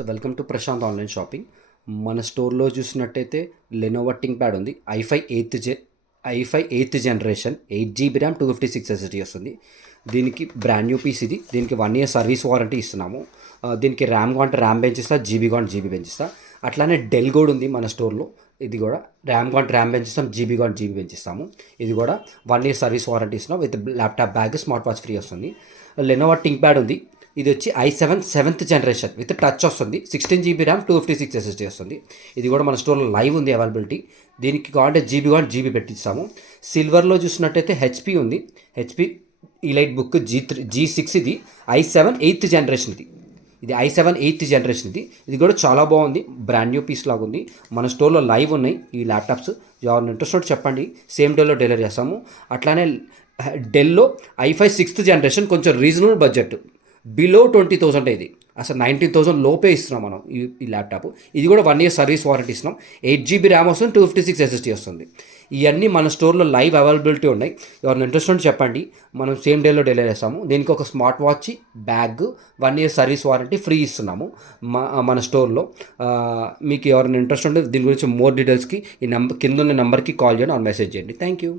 So welcome to Prashant online shopping. మన స్టోర్లో చూసినట్టయితే లెనోవో థింక్ ప్యాడ్ ఉంది. I5 eighth generation 8 GB RAM 256 SSD వస్తుంది. దీనికి బ్రాండ్ న్యూ పీస్ ఇది. దీనికి 1 year సర్వీస్ వారంటీ ఇస్తున్నాము. దీనికి ర్యామ్ కావాలంటే ర్యామ్ పెంచిస్తా, జీబీ కావాలంటే జీబీ పెంచిస్తా. అట్లానే డెల్ కూడా ఉంది మన స్టోర్లో. ఇది కూడా ర్యామ్ కావాలంటే ర్యామ్ పెంచిస్తాం, జీబీ కావాలంటే జీబీ పెంచిస్తాము. ఇది కూడా 1 year సర్వీస్ వారంటీ ఇస్తున్నాం. With laptop bag, smart watch free వస్తుంది. లెనోవో థింక్ ప్యాడ్ ఉంది. ఇది వచ్చి i7 7th generation with touch వస్తుంది. 16 GB ర్యామ్ 256 SSD వస్తుంది. ఇది కూడా మన స్టోర్లో లైవ్ ఉంది అవైలబిలిటీ. దీనికి కావాలంటే జీబీ పెట్టిస్తాము. సిల్వర్లో చూసినట్టయితే హెచ్పి ఉంది. హెచ్పి ఈలైట్ బుక్ G6 ఇది i7 8th జనరేషన్ ఇది i7 8th జనరేషన్ ఇది కూడా చాలా బాగుంది. బ్రాండ్ న్యూ పీస్ లాగా ఉంది. మన స్టోర్లో లైవ్ ఉన్నాయి ఈ ల్యాప్టాప్స్. ఎవరిని ఇంట్రెస్ట్ ఉంటే చెప్పండి, సేమ్ డేలో డెలివరీ చేస్తాము. అట్లానే డెల్లో i5 6th జనరేషన్ కొంచెం రీజనబుల్ బడ్జెట్, బిలో 20,000 ఇది. అసలు 19,000 లోపే ఇస్తున్నాం మనం ఈ ల్యాప్టాప్. ఇది కూడా 1 year సర్వీస్ వారంటీ ఇస్తున్నాం. 8 GB ర్యామ్ వస్తుంది, 256 SSD వస్తుంది. ఇవన్నీ మన స్టోర్లో లైవ్ అవైలబిలిటీ ఉన్నాయి. ఎవరిని ఇంట్రెస్ట్ ఉంటే చెప్పండి, మనం సేమ్ డేలో డెలివరీ చేస్తాము. దీనికి ఒక smart watch, bag, 1 year service warranty free ఇస్తున్నాము మన స్టోర్లో. మీకు ఎవరైనా ఇంట్రెస్ట్ ఉంటే దీని గురించి మోర్ డీటెయిల్స్కి కింద ఉన్న నెంబర్కి కాల్ చేయండి, ఆర్ మెసేజ్ చేయండి. Thank you.